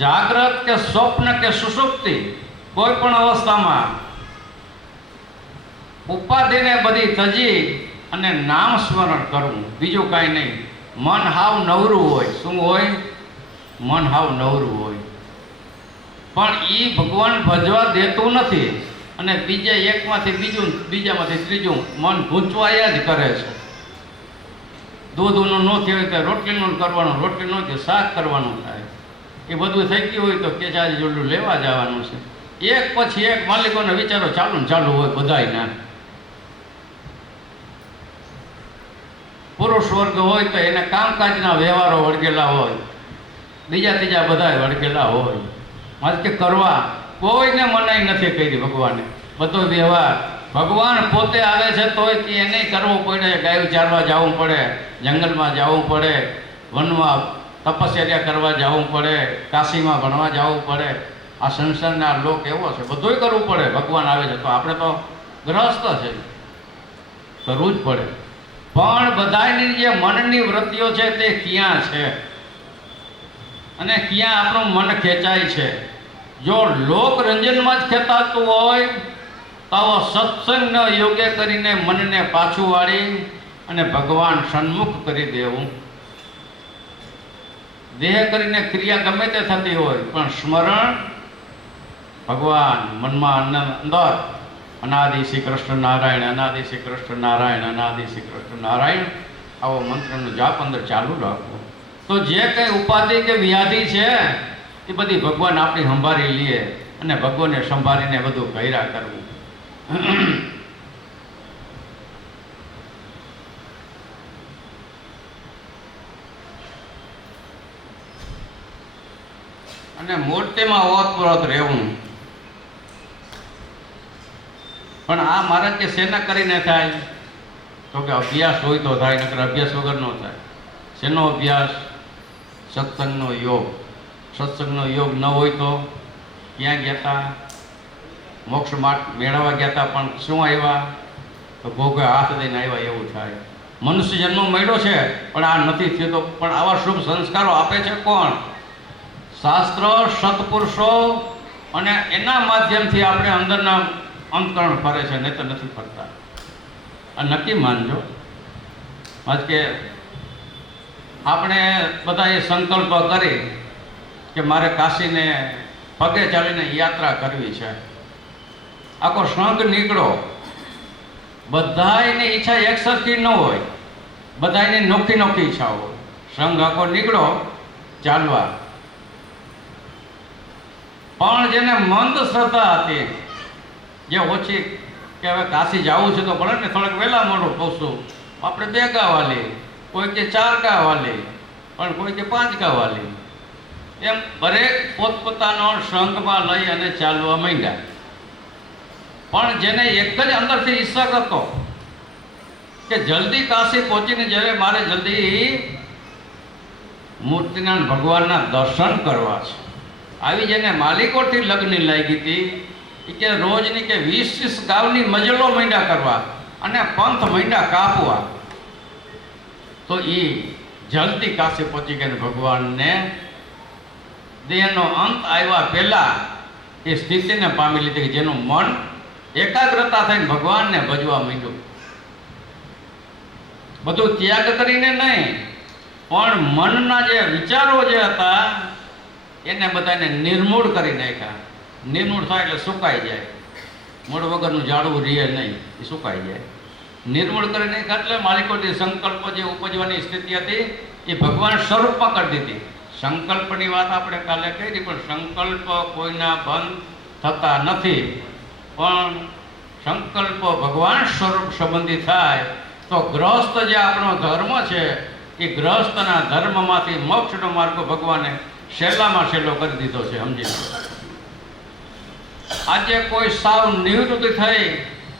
જાગ્રત કે સ્વપ્ન કે સુષુપ્તિ કોઈ પણ અવસ્થામાં ઉપાધિને બધી તજી અને નામ સ્મરણ કરવું, બીજું કાંઈ નહીં. મન હાવ નવરું હોય. શું હોય? મન હાવ નવરું હોય. પણ એ ભગવાન ભજવા દેતું નથી અને બીજે એકમાંથી બીજું, બીજામાંથી ત્રીજું મન ગૂંચવાયા જ કરે છે. દૂધનું ન થયું હોય તો રોટલીનું કરવાનું, રોટલી ન થયું શાક કરવાનું થાય. એ બધું થઈ ગયું હોય તો કે આજે જોડું લેવા જવાનું છે. એક પછી એક માલિકોને વિચારો ચાલુ ને ચાલુ હોય બધાયના. પુરુષ વર્ગ હોય તો એને કામકાજના વ્યવહારો વળગેલા હોય, બીજા ત્રીજા બધા વળગેલા હોય. મારે કે કરવા કોઈને મનાઈ નથી કરી ભગવાને. બધો વ્યવહાર ભગવાન પોતે આવે છે તોય એને કરવો પડે. ગાયું ચારવા જવું પડે, જંગલમાં જવું પડે, વનમાં તપશ્ચર્યા કરવા જવું પડે, કાશીમાં ભણવા જવું પડે. આ સંસારના લોક એવો છે, બધુંય કરવું પડે. ભગવાન આવે છે તો આપણે તો ગ્રહસ્થ છે, કરવું જ પડે. પણ બધાની જે મનની વૃત્તિઓ છે તે ક્યાં છે અને ક્યાં આપણું મન ખેંચાય છે? જો લોકરંજનમાં જ ખેંચાતું હોય તો સત્સંગનો યોગ્ય કરીને મનને પાછું વાળી અને ભગવાન સન્મુખ કરી દેવું. દેહ કરીને ક્રિયા ગમે તે થતી હોય પણ સ્મરણ ભગવાન મનમાં અંદર અનાદિ શ્રી કૃષ્ણ નારાયણ, અનાદિ શ્રી કૃષ્ણ નારાયણ, અનાદિ શ્રી કૃષ્ણ નારાયણ, આવો મંત્રનો જાપ અંદર ચાલુ રાખવો. તો જે કંઈ ઉપાધિ કે વ્યાધિ છે એ બધી ભગવાન આપણી સંભાળી લે અને ભગવાનને સંભાળીને બધું કર્યા કરવું. અને મૂર્તિમાં ઓતપ્રોત રહેવું. પણ આ મહારાજ કે શેના કરીને થાય? તો કે અભ્યાસ હોય તો થાય, નકર અભ્યાસ વગર ન થાય. શેનો અભ્યાસ? સત્સંગનો યોગ. સત્સંગનો યોગ ન હોય તો ક્યાં ગયા હતા? મોક્ષ મેળવવા ગયા હતા પણ શું આવ્યા? તો ભોગે હાથ દઈને આવ્યા એવું થાય. મનુષ્ય જન્મ મળ્યો છે પણ આ નથી થયો તો પણ આવા શુભ સંસ્કારો આપે છે કોણ? શાસ્ત્ર, સત્પુરુષો. અને એના માધ્યમથી આપણે અંદરના અંતકરણ ફરે છે, નહીં તો નથી ફરતા. આ નક્કી માનજો. આજ કે આપણે બધાએ સંકલ્પ કરી કે મારે કાશીને પગે ચાલીને યાત્રા કરવી છે. આખો સંઘ નીકળો. બધાની ઈચ્છા એક સરખી ન હોય, બધાની નોખી નોખી ઈચ્છા હોય. સંઘ આખો નીકળો ચાલવા. પણ જેને મંદ શ્રદ્ધા હતી, જે ઓછી કે હવે કાશી જવું છે તો ભલે ને થોડાક વહેલા મોડું પહોંચશું, આપણે 2 ગા વાલી, કોઈ કે 4 ગા વાલી, પણ કોઈ કે 5 ગા વાલી, એમ દરેક પોતપોતાનો સંઘમાં લઈ અને ચાલવા માંડ્યા. પણ જેને એક જ અંદરથી ઈચ્છા હતો કે જલ્દી કાશી પહોંચીને જ્યારે મારે જલ્દી મૂર્તિનાથ ભગવાનના દર્શન કરવા છે, આવી જેને માલિકોથી લગ્ન લાગી હતી કે રોજની કે 20-20 ગામની મજલો મહિના કરવા અને પંથ મહિના કાપવા, તો એ જલ્દી કાશી પહોંચી ગયા. ભગવાનને દેહનો અંત આવ્યા પહેલા એ સ્થિતિને પામી લીધી કે જેનું મન એકાગ્રતા થઈને ભગવાનને ભજવા માંડ્યું. બધું ત્યાગ કરીને નહીં, પણ મનના જે વિચારો જે હતા એને બધાને નિર્મૂળ કરી નાખ્યા. નિર્મૂળ થાય એટલે સુકાઈ જાય. મૂળ વગરનું ઝાડવું રહે નહીં, એ સુકાઈ જાય. નિર્મૂળ કરી નાખ્યા એટલે માલિકોની સંકલ્પ જે ઉપજવાની સ્થિતિ હતી એ ભગવાન સ્વરૂપમાં કરી દીધી. સંકલ્પની વાત આપણે કાલે કરી, પણ સંકલ્પ કોઈના બંધ થતા નથી. પણ સંકલ્પ ભગવાન સ્વરૂપ સંબંધી થાય તો ગ્રહસ્થ જે આપણો ધર્મ છે એ ગ્રહસ્થના ધર્મમાંથી મોક્ષનો માર્ગ ભગવાને સહેલામાં સહેલો કરી દીધો છે. સમજી લો. આજે કોઈ સાવ નિવૃત્તિ થઈ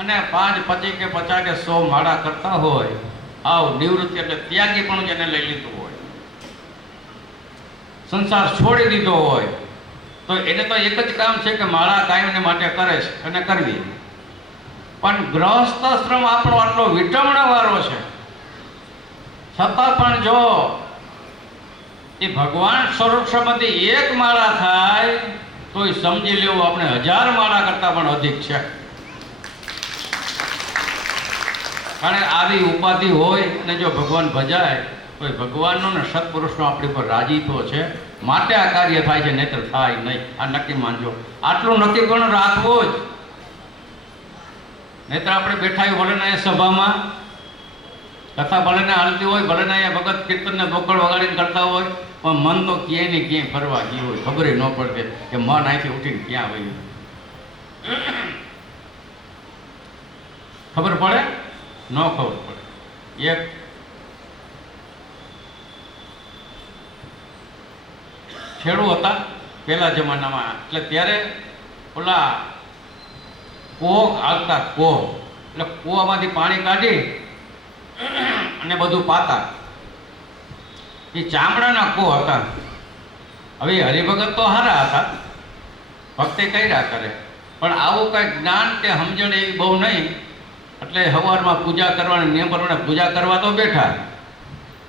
અને 5, 25 કે 50 કે 100 માળા કરતા હોય, આવ નિવૃત્તિ એટલે ત્યાગી પણ જેને લઈ લીધું હોય, સંસાર છોડી દીધો હોય, તો એને તો એક જ કામ છે કે માળા કાયમને માટે કરે છે અને કરવી. પણ ગ્રહસ્થાશ્રમ આપણો આટલો વિટમણા વાળો છે, છતાં પણ જો એ ભગવાન સ્વરૂપમાંથી એક માળા થાય તો એ સમજી લેવું આપણે 1000 માળા કરતાં પણ અધિક છે. કારણ કે આવી ઉપાધિ હોય અને જો ભગવાન ભજાય તો એ ભગવાનનો ને સત્પુરુષનો આપણી પર રાજીપો છે, માટે આ કાર્ય થાય છે, નહીતર થાય નહીં. આ નક્કી માનજો, આટલું નક્કી પણ રાખવો જ. નહીતર આપણે બેઠા હોય ભલે ને એ સભામાં કથા ભલે ને હાલતી હોય, ભલે ને અહીંયા ભગત કીર્તનને બોકળ વગાડીને કરતા હોય, પણ મન તો ક્યાંય ને ક્યાંય ફરવા ગયું હોય, ખબર ન પડતી કે મન અહીંથી ઉઠીને ક્યાં વયું. ખબર પડે? ન ખબર પડે. એક ખેડૂ હતા પહેલા જમાનામાં, એટલે ત્યારે ઓલા કોહ આવતા, કોહ એટલે કૂવામાંથી પાણી કાઢી અને બધું પાતા. એ ચામડાના કોહ હતા. હવે હરિભગત તો સારા હતા, ભક્તિ કર્યા કરે, પણ આવું કંઈ જ્ઞાન કે સમજણ એવી બહુ નહીં. એટલે સવારમાં પૂજા કરવાની નિયમ પ્રમાણે પૂજા કરવા તો બેઠા,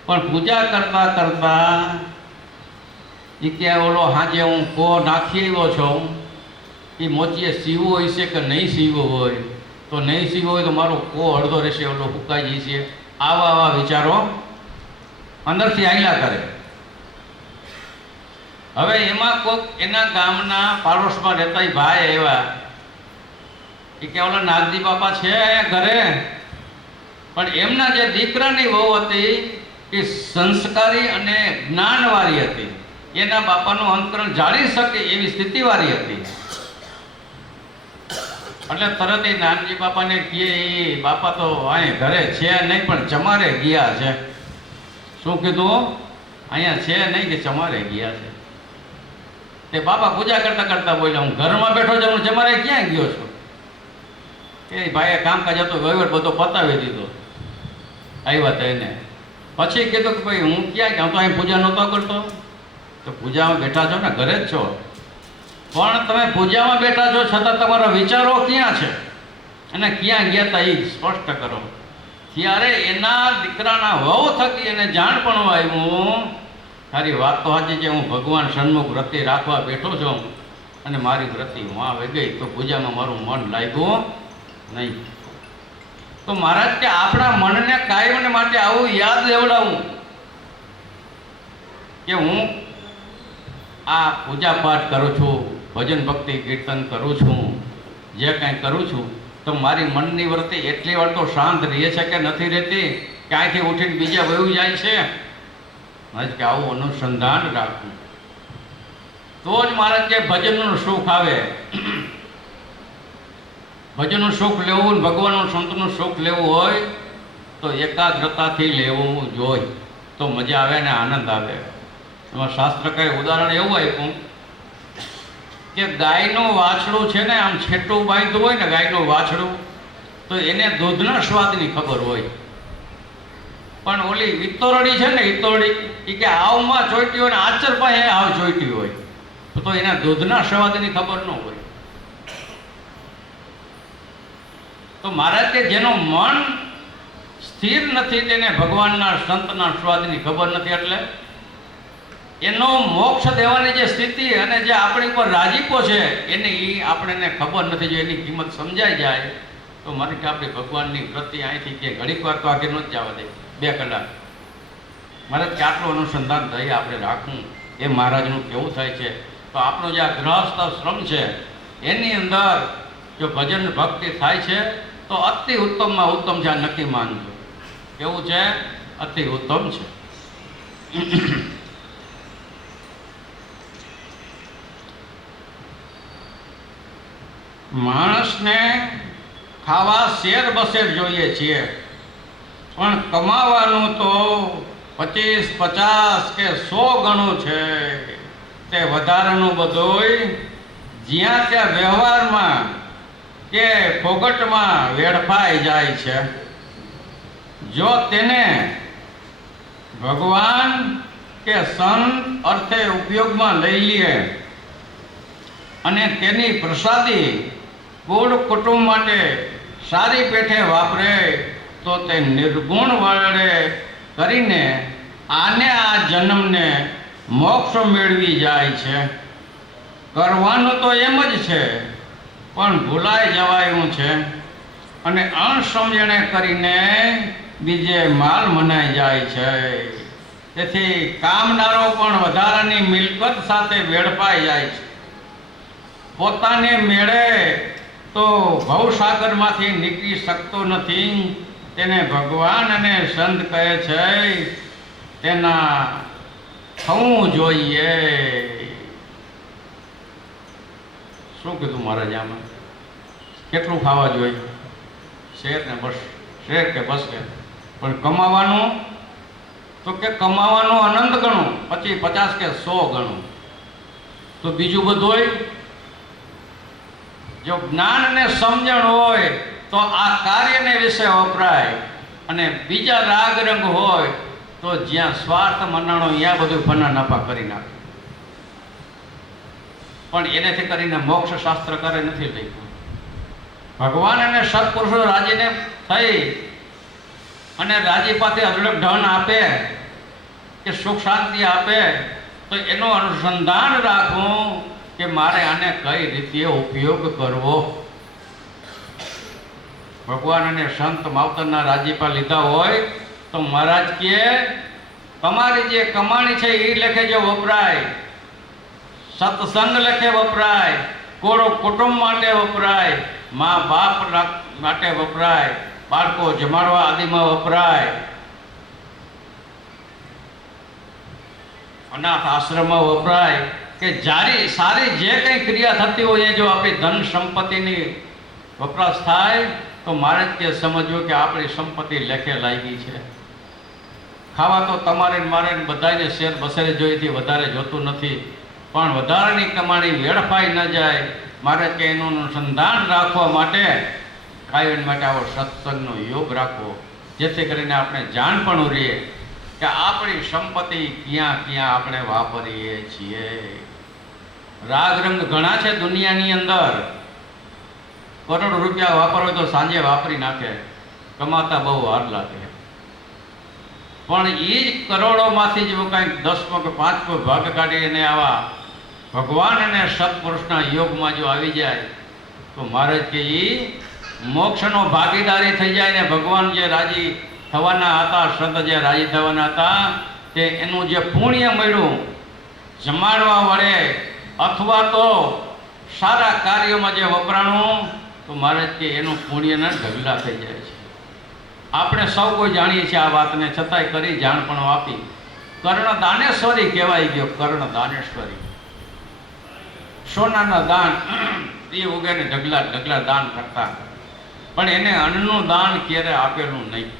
પણ પૂજા કરતા કરતા એ કે ઓલો હાજે હું કોહ નાખી આવ્યો છું, એ મોચીએ સીવો હોય છે કે નહીં સીવો હોય, તો નહીં સીવો હોય તો મારો કોહ અડધો રહેશે, ઓલો ફૂંકાઈ જશે. આવા આવા વિચારો અંદરથી આયલા કરે. હવે એમાં કોઈક એના ગામના પાડોશમાં રહેતા ભાઈ એવા એ કે ઓલા નાગજી બાપા છે ઘરે, પણ એમના જે દીકરાની વહુ હતી એ સંસ્કારી અને જ્ઞાનવાળી હતી, એના બાપાનું અંતરણ જાળી શકે એવી સ્થિતિવાળી હતી. એટલે તરત એ નાનજી બાપાને કહે, એ બાપા તો અહીં ઘરે છે નહીં, પણ ચમારે ગયા છે. શું કીધું? અહીંયા છે નહીં કે ચમારે ગયા છે. તે બાપા પૂજા કરતા કરતા બોલ્યા, હું ઘરમાં બેઠો છું, હું ચમારે ક્યાં ગયો છું? એ ભાઈએ કામકાજ હતો, વહીવટ બધો પતાવી દીધો. આવ્યા તેને પછી કીધું કે ભાઈ હું ક્યાં ગયા, તો અહીં પૂજા નહોતો કરતો. તો પૂજામાં બેઠા છો ને, ઘરે જ છો, પણ તમે પૂજામાં બેઠા છો છતાં તમારા વિચારો ક્યાં છે અને ક્યાં ગયા હતા એ સ્પષ્ટ કરો. ત્યારે એના દીકરાના વહુ થકી એને જાણપણું આવ્યું, તારી વાત તો સાચી છે, હું ભગવાન સન્મુખ વ્રતિ રાખવા બેઠો છું અને મારી વ્રતિ હું આવી ગઈ, તો પૂજામાં મારું મન લાગ્યું નહીં. તો મહારાજ કે આપણા મનને કાયમને માટે આવું યાદ લેવડાવું કે હું આ પૂજા પાઠ કરું છું, ભજન ભક્તિ કીર્તન કરું છું, જે કાંઈ કરું છું, તો મારી મનની વૃત્તિ એટલી વાર તો શાંત રહે છે કે નથી રહેતી, ક્યાંયથી ઉઠીને બીજા વયું જાય છે? કે આવું અનુસંધાન રાખવું તો જ મહારાજ કે ભજનનું સુખ આવે. ભજનનું સુખ લેવું, ભગવાનનું સંતનું સુખ લેવું હોય તો એકાગ્રતાથી લેવું જોઈએ, તો મજા આવે ને આનંદ આવે. એમાં શાસ્ત્ર કહે, ઉદાહરણ એવું આપ્યું કે ગાયનું વાછડું છે ને, આમ છેટું બાંધ્યું હોય ને ગાયનું વાછડું, તો એને દૂધના સ્વાદની ખબર હોય, પણ ઓલી વિતોરડી છે ને, વિતોરડી એ કે આવમાં ચોંટી હોય ને આચર પાસે આવ ચોંટી હોય, તો એના દૂધના સ્વાદની ખબર ન હોય. તો મહારાજ કે જેનું મન સ્થિર નથી તેને ભગવાનના સંતના સ્વાદની ખબર નથી, એટલે એનો મોક્ષ દેવાની જે સ્થિતિ અને જે આપણી ઉપર રાજીપો છે એની આપણને ખબર નથી. જો એની કિંમત સમજાઈ જાય તો મારે કે આપણે ભગવાનની પ્રતિ અહીંથી કે ઘડીક વાર તો આગળ ન જ જવા દે, 2 કલાક મારે કે આટલું અનુસંધાન થઈ આપણે રાખવું, એ મહારાજનું કેવું થાય છે. તો આપણો જે આ ગૃહસ્થ શ્રમ છે એની અંદર જો ભજન ભક્તિ થાય છે તો અતિ ઉત્તમમાં ઉત્તમ છે. આ નક્કી માનજો, કેવું છે? અતિ ઉત્તમ છે. માણસને ખાવા શેર બસેર જોઈએ છીએ, પણ કમાવાનું તો 25, 50 કે 100 ગણું છે. તે વધારાનું બધુંય જ્યાં ત્યાં વ્યવહારમાં કે ફોગટમાં વેડફાઈ જાય છે. જો તેને ભગવાન કે સંત અર્થે ઉપયોગમાં લઈ લઈએ અને તેની પ્રસાદી કુળ કુટુંબ માટે સારી પેઠે વાપરે તો તે નિર્ગુણ વડે કરીને આને આ જન્મને મોક્ષ મેળવી જાય છે. કરવાનું તો એમ જ છે, પણ ભૂલાઈ જવાયું છે અને અણસમજણે કરીને બીજે માલ મનાઈ જાય છે. તેથી કામનારો પણ વધારાની મિલકત સાથે વેડફાઈ જાય છે. પોતાને મેળે તો ભવસાગરમાંથી નીકળી શકતો નથી. તેને ભગવાન અને સંત કહે છે તેના થવું જોઈએ. શું કીધું મહારાજ આમાં? કેટલું ખાવા જોઈએ? શેર ને બસ, શેર કે બસ કે, પણ કમાવાનું તો કે કમાવાનું અનંત ગણું, પછી 50 કે 100 ગણું. તો બીજું બધું હોય, જો જ્ઞાન અને સમજણ હોય તો આ કાર્યને વિશે વપરાય, અને બીજા રાગ રંગ હોય તો જ્યાં સ્વાર્થ મનાણો ત્યાં બધું ફના નફા કરી નાખે. પણ એનેથી કરીને મોક્ષ શાસ્ત્ર કરે નથી લખ્યું. ભગવાન અને સત્પુરુષો રાજીને થઈ અને રાજીપાથી અઢળક ધન આપે કે સુખ શાંતિ આપે તો એનું અનુસંધાન રાખવું કે મારે આને કઈ રીતે ઉપયોગ કરવો. ભગવાન અને સંત માવતરના રાજીપા લીધા હોય તો મહારાજ કહે તમારી જે કમાણી છે એ લેખે જો વપરાય, સત્સંગ લેખે વપરાય, કોળો કુટુંબ માટે વપરાય, મા બાપ માટે વપરાય, બાળકો જમાડવા આદિમાં વપરાય, અનાથ આશ્રમમાં વપરાય, કે સારી જે કંઈ ક્રિયા થતી હોય એ જો આપણી ધન સંપત્તિની વપરાશ થાય તો મારે જ કે સમજવું કે આપણી સંપત્તિ લેખે લાગી છે. ખાવા તો તમારે મારે બધાને શેર બસેરે જોઈથી વધારે જોતું નથી, પણ વધારાની કમાણી વેડફાઈ ન જાય મારે કે એનું અનુસંધાન રાખવા માટે કાયમ માટે આવો સત્સંગનો યોગ રાખવો, જેથી કરીને આપણે જાણપણું રહીએ કે આપણી સંપત્તિ ક્યાં ક્યાં આપણે વાપરીએ છીએ. રાગ રંગ ઘણા છે દુનિયાની અંદર. કરોડ રૂપિયા વાપરવો તો સાંજે વાપરી નાખે, કમાતા બહુ વાર લાગે. પણ એ જ કરોડોમાંથી જો કંઈક 10મો કે 5મો ભાગ કાઢીને આવા ભગવાન અને સત્પુરુષના યોગમાં જો આવી જાય તો મહારાજ કે એ મોક્ષનો ભાગીદારી થઈ જાય ને ભગવાન જે રાજી થવાના હતા, સંત જે રાજી થવાના હતા તે એનું જે પુણ્ય મળ્યું જમાડવા વડે અથવા તો સારા કાર્યોમાં જે વપરાણું તો મહારાજ કે એનું પુણ્યના ઢગલા થઈ જાય છે. આપણે સૌ કોઈ જાણીએ છીએ આ વાતને, છતાંય કરી જાણપણો આપી. કર્ણ દાનેશ્વરી કહેવાય ગયો, કર્ણ દાનેશ્વરી. સોનાના દાન એ વગેરે ઢગલા ઢગલા દાન કરતા, પણ એને અન્નનું દાન ક્યારે આપેલું નહીં.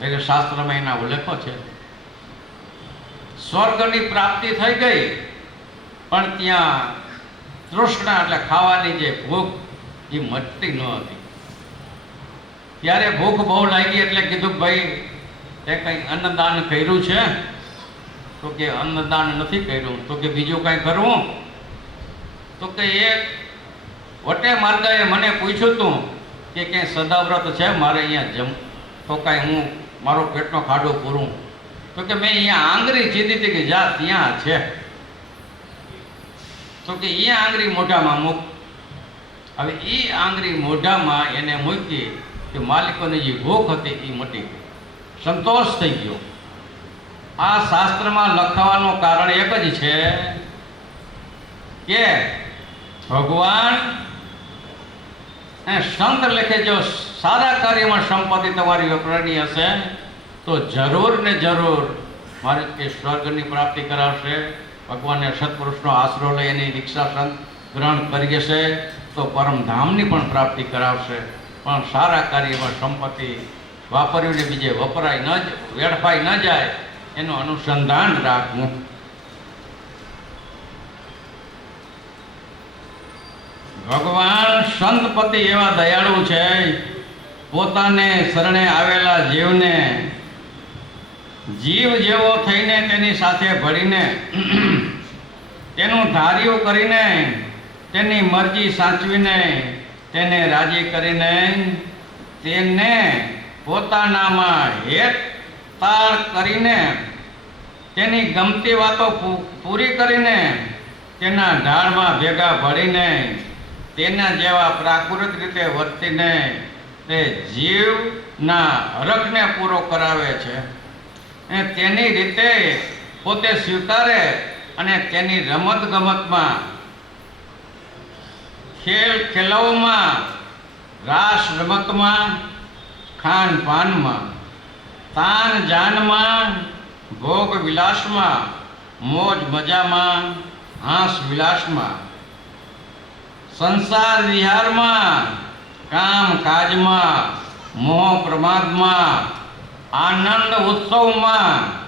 એટલે શાસ્ત્રમાં એના ઉલ્લેખો છે. સ્વર્ગની પ્રાપ્તિ થઈ ગઈ પણ ત્યાં તૃષ્ણા એટલે ખાવાની જે ભૂખ એ મટતી ન હતી. ત્યારે ભૂખ બહુ લાગી એટલે કીધું ભાઈ તે કંઈ અન્નદાન કર્યું છે? તો કે અન્નદાન નથી કર્યું. તો કે બીજું કાંઈ કરવું? તો કે એક વટે માર્ગાએ મને પૂછ્યું હતું કે ક્યાંય સદાવ્રત છે મારે અહીંયા તો કાંઈ હું મારો પેટનો ખાડો પૂરું. તો કે મેં અહીંયા આંગળી ચીધી હતી કે જા ત્યાં છે. તો કે એ આંગળી મોઢામાં મૂક. હવે એ આંગળી મોઢામાં એને મૂકી કે માલિકોની જે ભૂખ હતી એ મટી ગઈ, સંતોષ થઈ ગયો. આ શાસ્ત્રમાં લખવાનું કારણ એક જ છે કે ભગવાન સંત લખે જો સારા કાર્યમાં સંપત્તિ તમારી વપરાની હશે તો જરૂર ને જરૂર મારે કે સ્વર્ગની પ્રાપ્તિ કરાવશે. ભગવાનને સત્પુરુષનો આશરો લઈ એની દીક્ષા સંત ગ્રહણ કરી હશે તો પરમધામની પણ પ્રાપ્તિ કરાવશે. પણ સારા કાર્યમાં સંપત્તિ વાપરીને બીજે વપરાય વેડફાઈ ન જાય એનું અનુસંધાન રાખવું. ભગવાન સંતપતિ એવા દયાળુ છે, પોતાને શરણે આવેલા જીવને જીવ જેવો થઈને તેની સાથે ભળીને તેનું ધાર્યું કરીને તેની મરજી સાચવીને તેને રાજી કરીને તેને પોતાનામાં હેત તાળ કરીને તેની ગમતી વાતો પૂરી કરીને તેના ઢાળમાં ભેગા ભળીને તેના જેવા પ્રાકૃત રીતે વર્તીને તે જીવના હરખને પૂરો કરાવે છે અને તેની રીતે પોતે સ્વીકારે અને તેની રમત ગમતમાં ખેલવામાં રાસ રમતમાં ખાન પાનમાં તાન જાનમાં ભોગ વિલાસમાં મોજ મજામાં હાસ વિલાસમાં સંસાર વિહારમાં કામ કાજમાં મોહ પ્રમાદમાં આનંદ ઉત્સવમાં